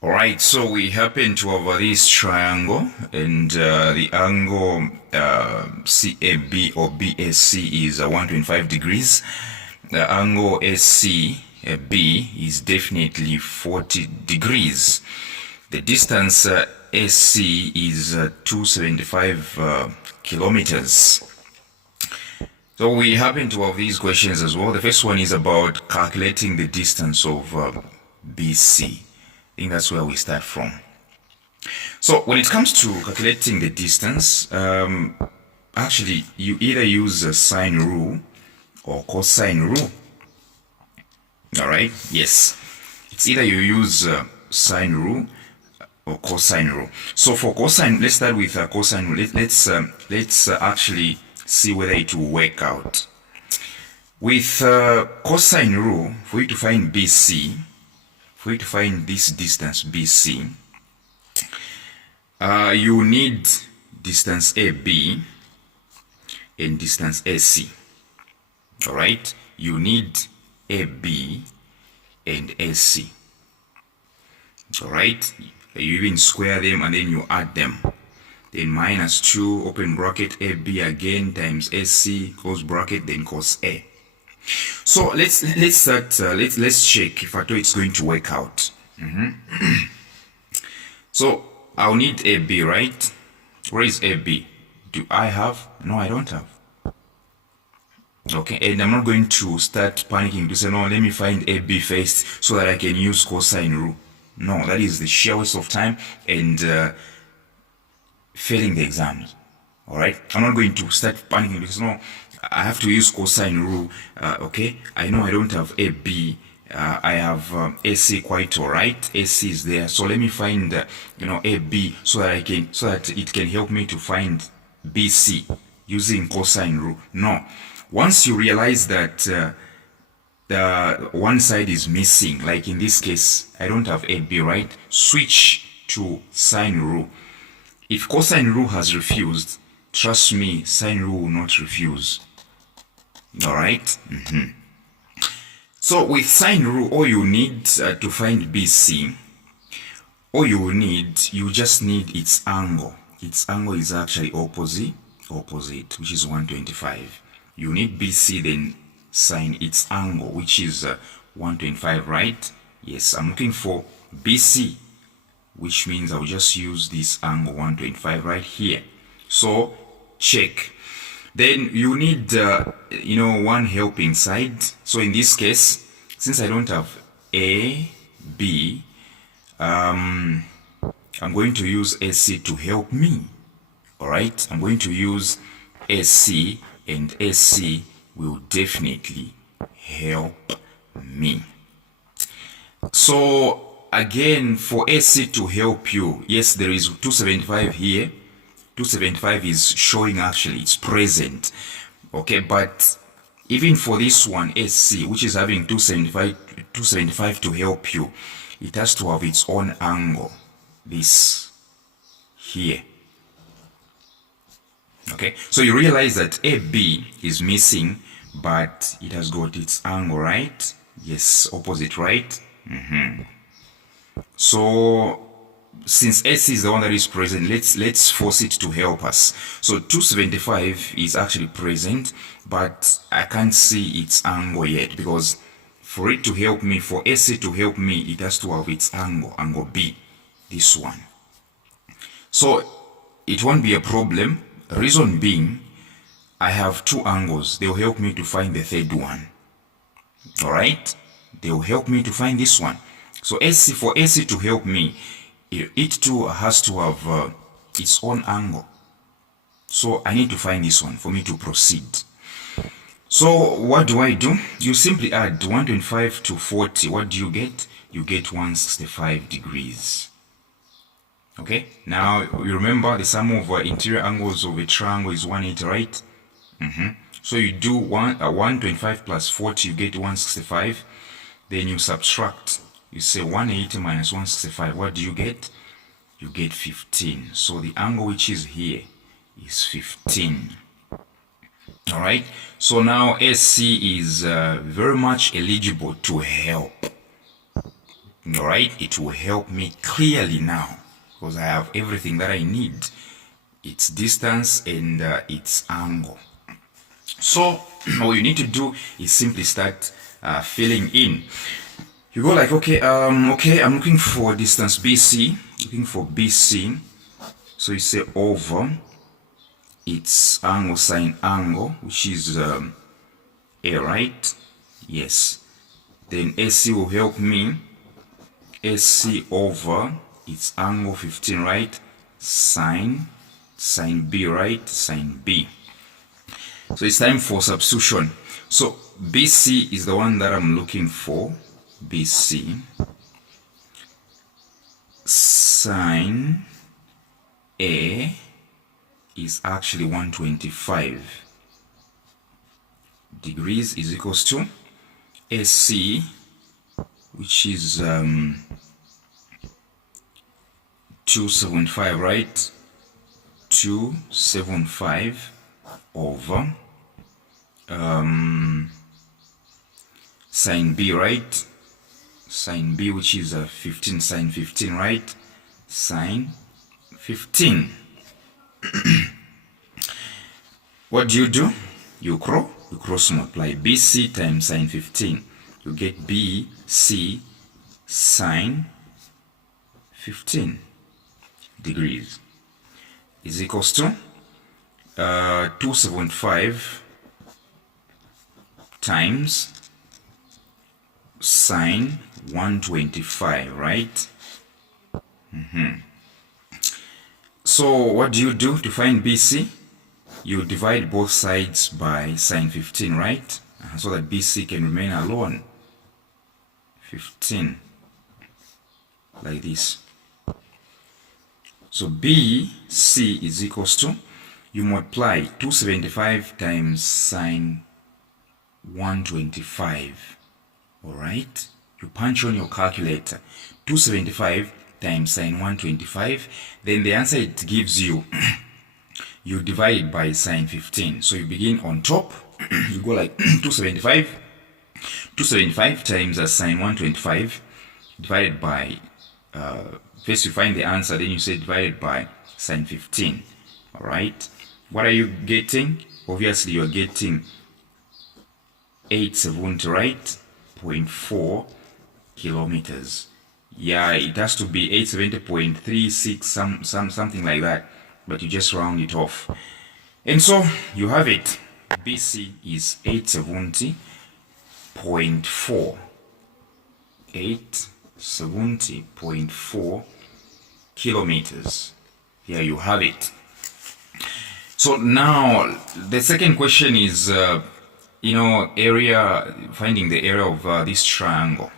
Alright, so we happen to have this triangle, and the angle CAB or BSC is 125 degrees. The angle SCB is definitely 40 degrees. The distance SC is 275 kilometers. So we happen to have these questions as well. The first one is about calculating the distance of BC. I think that's where we start from. So when it comes to calculating the distance, actually you either use a sine rule or cosine rule. Alright, yes. It's either you use sine rule or cosine rule. So for cosine, let's start with cosine rule. Let's actually see whether it will work out. With cosine rule, for you to find BC, for you to find this distance BC, you need distance AB and distance AC. Alright, you need AB and AC. Alright, you even square them and then you add them. Then minus 2 open bracket AB again times AC close bracket, then cos A. So let's start. Let's check if at all it's going to work out. So I'll need AB, right? Where is AB? Do I have? No, I don't have. Okay, and I'm not going to start panicking to say, no, let me find AB first so that I can use cosine rule. No, that is the sheer waste of time and failing the exams. Alright, I'm not going to start panicking because no, I have to use cosine rule. Okay, I know I don't have AB. I have AC quite alright. AC is there, so let me find AB so that it can help me to find BC using cosine rule. No, once you realize that the one side is missing, like in this case, I don't have AB, right? Switch to sine rule. If cosine rule has refused, trust me, sine rule will not refuse. Alright? So with sine rule, all you need to find BC, you just need its angle. Its angle is actually opposite, which is 125. You need BC, then sine its angle, which is 125, right? Yes, I'm looking for BC, which means I'll just use this angle 125 right here. So check. Then you need one helping side. So in this case, since I don't have A, B, I'm going to use AC to help me. Alright, I'm going to use AC, and AC will definitely help me. So again, for AC to help you, yes, there is 275 here. 275 is showing, actually it's present. Okay, but even for this one, AC, which is having 275 to help you, it has to have its own angle, this here. Okay, so you realize that AB is missing, but it has got its angle, right? Yes, opposite, right? So since AC is the one that is present, let's force it to help us. So 275 is actually present, but I can't see its angle yet, because for it to help me, for AC to help me, it has to have its angle B, this one. So it won't be a problem. Reason being, I have two angles. They'll help me to find the third one. Alright? They'll help me to find this one. So for AC to help me, it too has to have its own angle. So I need to find this one for me to proceed. So what do? You simply add 125 to 40. What do you get? You get 165 degrees. Okay, now you remember the sum of interior angles of a triangle is 180, right? So you do 125 plus 40, you get 165. Then you subtract. You say 180 minus 165. What do you get? You get 15. So the angle which is here is 15. Alright, so now SC is very much eligible to help. Alright, it will help me clearly now because I have everything that I need. Its distance and its angle. So all you need to do is simply start filling in. You go like, okay, I'm looking for distance BC, looking for BC. So you say over its angle, sine angle, which is A, right? Yes. Then AC will help me. AC over its angle 15, right? Sine B, right? Sine B. So it's time for substitution. So BC is the one that I'm looking for. BC. Sine A is actually 125 degrees is equals to AC, which is 275, right? 275 over sine B, right? Sine B, which is 15, sine 15, right? Sine 15. What do? You cross multiply BC times sine 15. You get BC sine 15 degrees is equals to 275 times sine 125, right? So what do to find BC? You divide both sides by sine 15, right? So that BC can remain alone. 15, like this. So BC is equals to, you multiply 275 times sine 125. Alright? You punch on your calculator. 275 times sine 125. Then the answer it gives you, you divide by sine 15. So you begin on top. You go like 275 times sine 125 divided by, first you find the answer, then you say divided by sine 15. Alright? What are you getting? Obviously you're getting 870, right? 0.4 kilometers. Yeah, it has to be 870.36, something like that, but you just round it off. And so you have it. BC is 870.4. 870.4 kilometers. Here you have it. So now the second question is, finding the area of this triangle.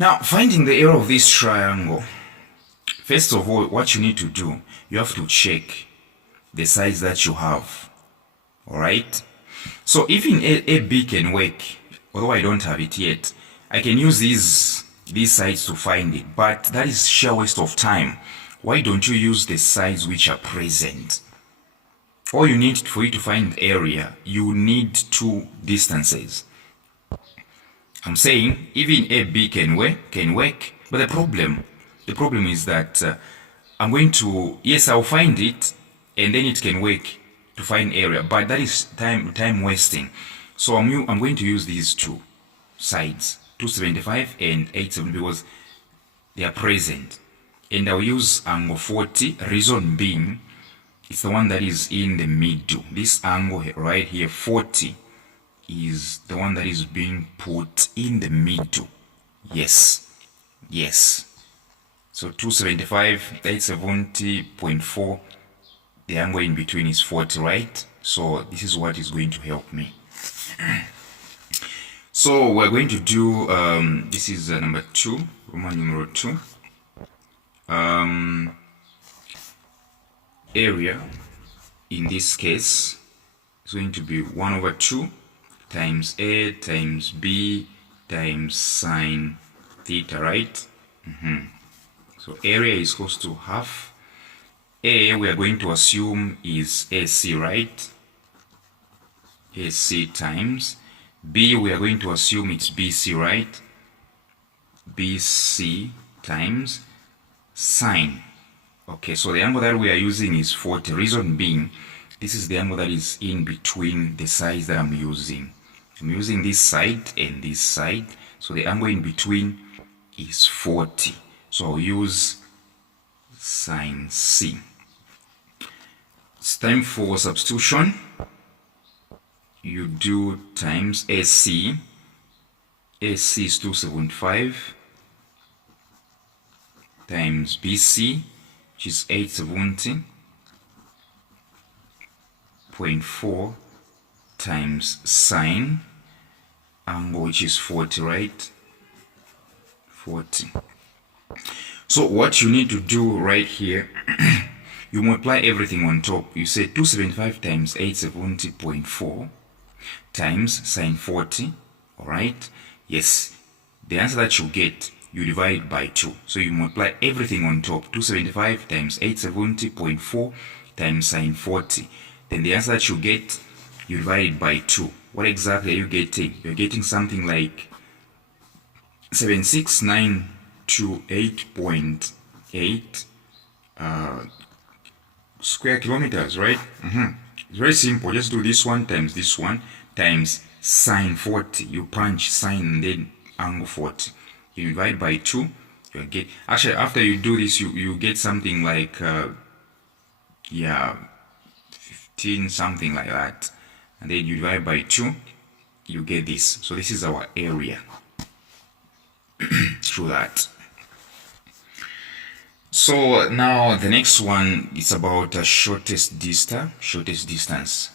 Now, finding the area of this triangle, first of all, what you need to do, you have to check the sides that you have. Alright? So even AB can work, although I don't have it yet. I can use these sides to find it, but that is sheer waste of time. Why don't you use the sides which are present? All you need for you to find the area, you need two distances. I'm saying even AB can work, but the problem is that I'm going to, yes, I'll find it, and then it can work to find area, but that is time wasting. So I'm going to use these two sides, 275 and 870, because they are present, and I'll use angle 40. Reason being, it's the one that is in the middle. This angle right here, 40, is the one that is being put in the middle. Yes. So 275, 870.4, the angle in between is 40, right? So this is what is going to help me. So we're going to do, this is number 2, Roman numeral 2. Area, in this case, is going to be 1/2 times A times B times sine theta, right? So area is equal to half. A, we are going to assume is AC, right? AC times B, we are going to assume it's BC, right? BC times sine. Okay, so the angle that we are using is 40. Reason being, this is the angle that is in between the sides that I'm using. I'm using this side and this side, so the angle in between is 40. So I'll use sine C. It's time for substitution. You do times AC. AC is 275 times BC, which is 870.4 times sine angle, which is 40, right? 40. So what you need to do right here, you multiply everything on top. You say 275 times 870.4 times sine 40, all right? Yes, the answer that you get, you divide by 2. So you multiply everything on top, 275 times 870.4 times sine 40. Then the answer that you get, you divide it by 2. What exactly are you getting? You're getting something like 76928.8 square kilometers, right? It's very simple. Just do this one times sine 40. You punch sine and then angle 40. You divide by 2. You get, actually, after you do this, you get something like 15, something like that, and then you divide by 2. You get this. So this is our area through that. So now the next one is about the shortest distance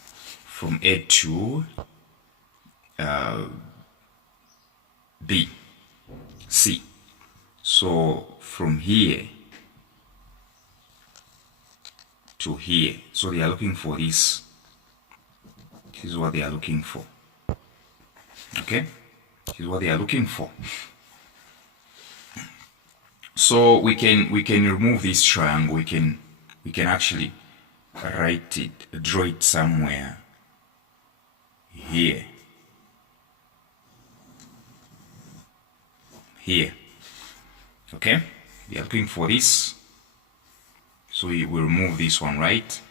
from A to B, C. So from here to here. So they are looking for this. This is what they are looking for. Okay? This is what they are looking for. So we can remove this triangle. We can actually write it, draw it somewhere here. Here. Okay? We are looking for this. So we will remove this one, right?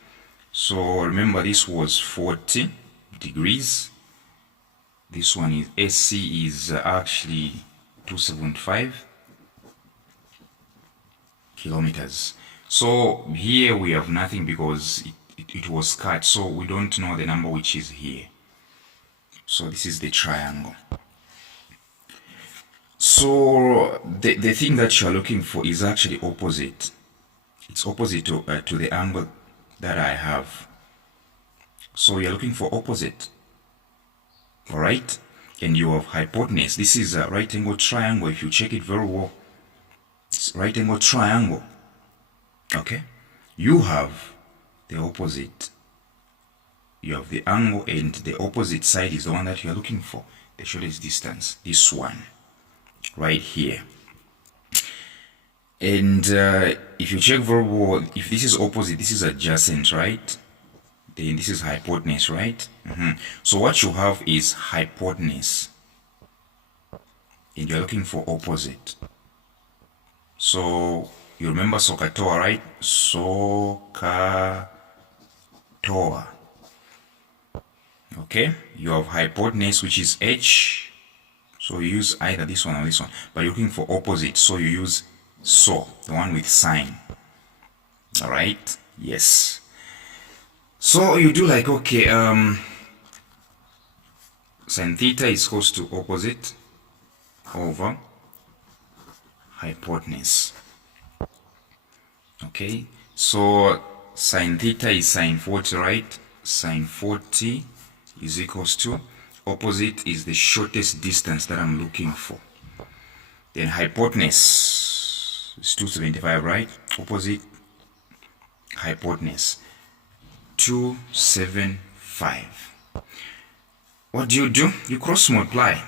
So remember, this was 40 degrees. This one is AC is actually 275 kilometers. So here we have nothing because it was cut, so we don't know the number which is here. So this is the triangle. So the thing that you are looking for is actually opposite. It's opposite to the angle that I have. So you're looking for opposite. All right? And you have hypotenuse. This is a right angle triangle. If you check it very well, it's right angle triangle. Okay? You have the opposite. You have the angle, and the opposite side is the one that you are looking for. The shortest distance. This one. Right here. And if you check very well, if this is opposite, this is adjacent, right? Then this is hypotenuse, right? So what you have is hypotenuse. And you're looking for opposite. So you remember SOHCAHTOA, right? SOHCAHTOA. Okay? You have hypotenuse, which is h. So you use either this one or this one. But you're looking for opposite. So you use the one with sine. Alright? Yes. So you do like, okay, sine theta is equals to opposite over hypotenuse. Okay, so sine theta is sine 40, right? Sine 40 is equals to opposite is the shortest distance that I'm looking for. Then hypotenuse is 275, right? Opposite hypotenuse 275. What do? You cross multiply.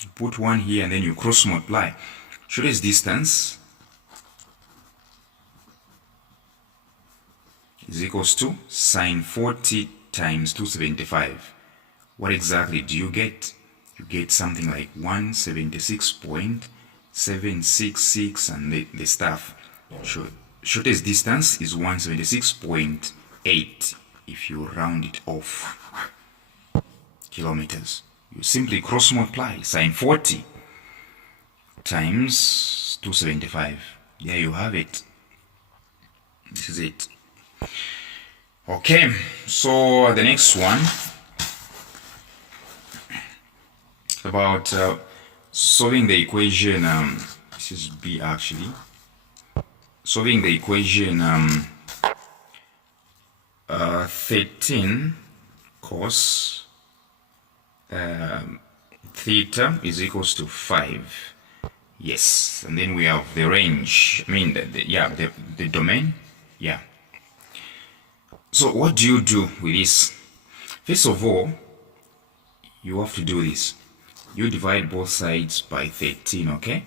You put one here and then you cross multiply. Shortest distance is equals to sine 40 times 275. What exactly do you get? You get something like 176.6 766 and the stuff. Shortest distance is 176.8 if you round it off kilometers. You simply cross multiply sine 40 times 275. There you have it. This is it. Okay, so the next one about solving the equation. This is B actually. Solving the equation 13 cos theta is equals to 5. Yes, and then we have the range. I mean, the domain. Yeah. So what do you do with this? First of all, you have to do this. You divide both sides by 13, okay?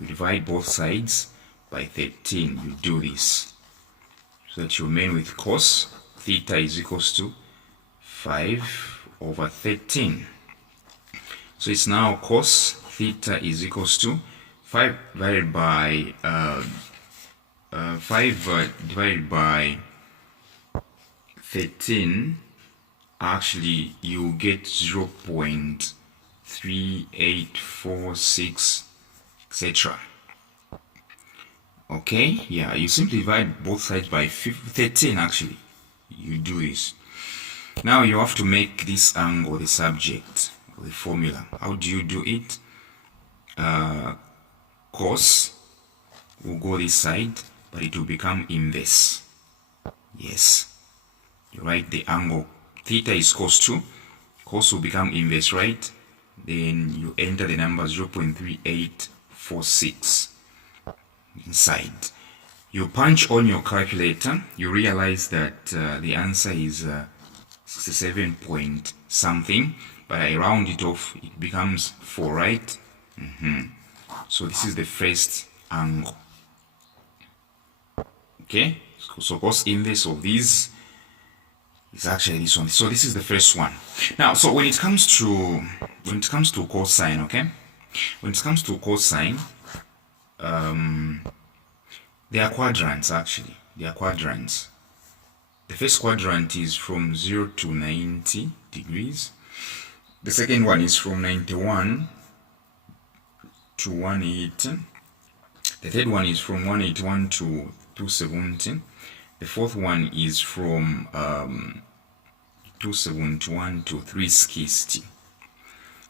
You divide both sides by 13. You do this. So that you remain with cos theta is equals to 5 over 13. So it's now cos theta is equals to 5 divided by 13. Actually, you get 0.3846, etc. Okay, yeah, you simply divide both sides by 13. Actually, you do this. Now you have to make this angle the subject of the formula. How do you do it? Cos will go this side, but it will become inverse. Yes, you write the angle theta is cos 2. Cos will become inverse, right? Then you enter the number 0.3846 inside. You punch on your calculator. You realize that the answer is 67 point something, but I round it off, it becomes 4, right? So this is the first angle. Okay, so cos inverse of these is actually this one. So this is the first one. Now, so when it comes to cosine, okay, when it comes to cosine, they are quadrants actually. They are quadrants. The first quadrant is from 0 to 90 degrees. The second one is from 91 to 180. The third one is from 181 to 270. The fourth one is from 271 to 360.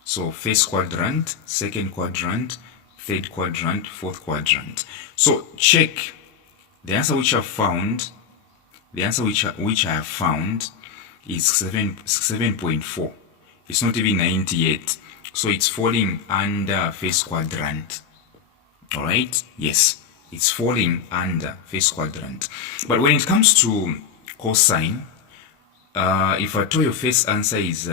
So first quadrant, second quadrant, third quadrant, fourth quadrant. So check the answer which I found. The answer which I have found is 7.4. It's not even 90 yet. So it's falling under first quadrant. Alright? Yes, it's falling under first quadrant. But when it comes to cosine, if I told your first answer is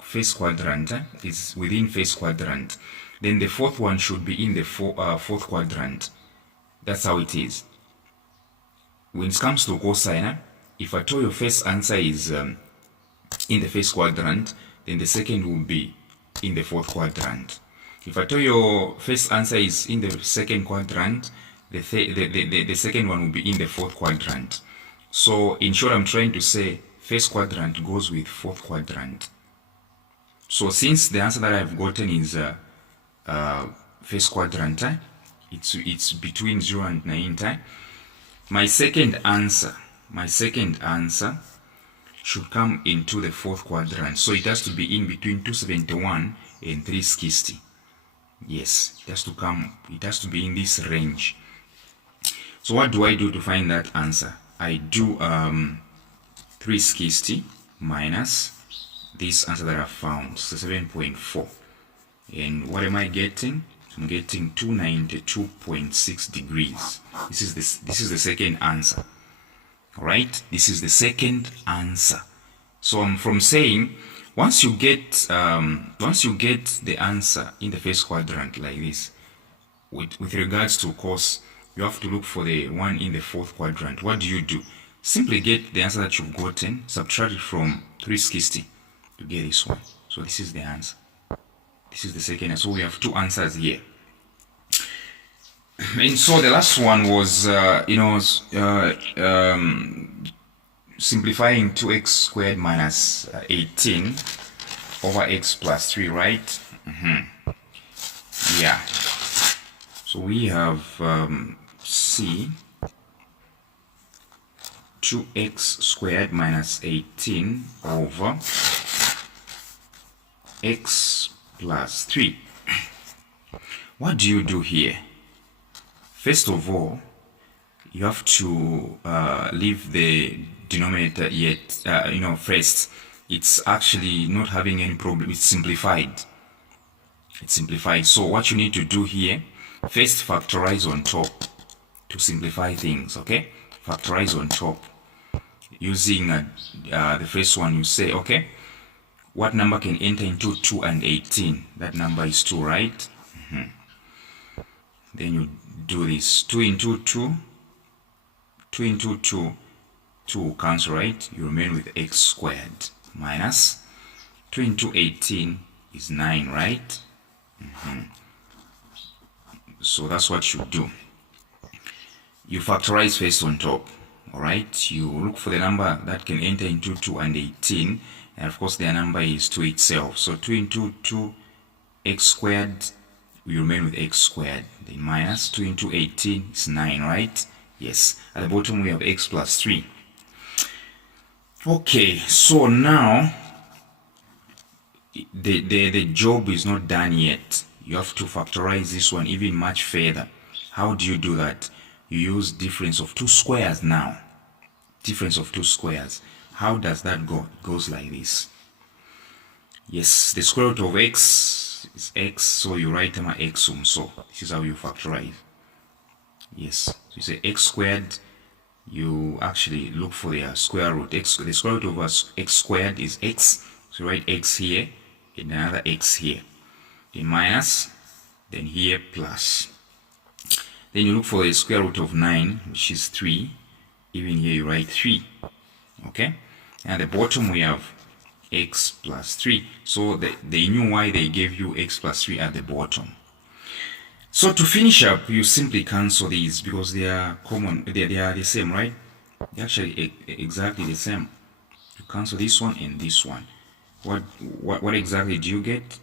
first quadrant, is within first quadrant, then the fourth one should be in the fourth quadrant. That's how it is. When it comes to cosine, if I told your first answer is in the first quadrant, then the second will be in the fourth quadrant. If I tell your first answer is in the second quadrant, the second one will be in the fourth quadrant. So in short, I'm trying to say first quadrant goes with fourth quadrant. So since the answer that I've gotten is first quadrant, it's between 0 and 90. My second answer should come into the fourth quadrant. So it has to be in between 271 and 360. Yes, it has to be in this range. So what do I do to find that answer? I do 360 minus this answer that I found, 7.4. And what am I getting? I'm getting 292.6 degrees. This is the second answer. All right, this is the second answer. So I'm from saying once you get the answer in the first quadrant like this, with regards to cos, you have to look for the one in the fourth quadrant. What do? Simply get the answer that you've gotten, subtract it from 360 to get this one. So this is the answer. This is the second answer. So we have two answers here. And so the last one was, simplifying 2x squared minus 18 over x plus 3, right? Yeah. So we have C 2x squared minus 18 over x plus 3. What do you do here? First of all, you have to leave the denominator yet, first. It's actually not having any problem. It's simplified. It's simplified. So what you need to do here, first factorize on top to simplify things, okay? Factorize on top. Using the first one, you say, okay, what number can enter into 2 and 18? That number is 2, right? Then you do this. 2 into 2. 2 into 2. 2 will cancel, right? You remain with x squared minus 2 into 18 is 9, right? So that's what you do. You factorize first on top. Alright, you look for the number that can enter into 2 and 18, and of course their number is 2 itself. So 2 into 2 x squared, we remain with x squared. Then minus 2 into 18 is 9, right? Yes. At the bottom we have x plus 3. Okay, so now the job is not done yet. You have to factorize this one even much further. How do you do that? You use difference of two squares now. Difference of two squares. How does that go? It goes like this. Yes, the square root of x is x, so you write them at x sum. So this is how you factorize. Yes, so you say x squared, you actually look for the square root. The square root of x squared is x, so you write x here and another x here. Then minus, then here plus. Then you look for the square root of 9, which is 3. Even here you write 3. Okay? And at the bottom we have x plus 3. So they knew why they gave you x plus 3 at the bottom. So to finish up, you simply cancel these because they are common. They are the same, right? They're actually exactly the same. You cancel this one and this one. What exactly do you get?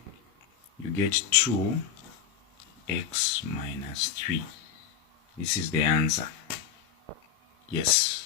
You get 2x minus 3. This is the answer. Yes.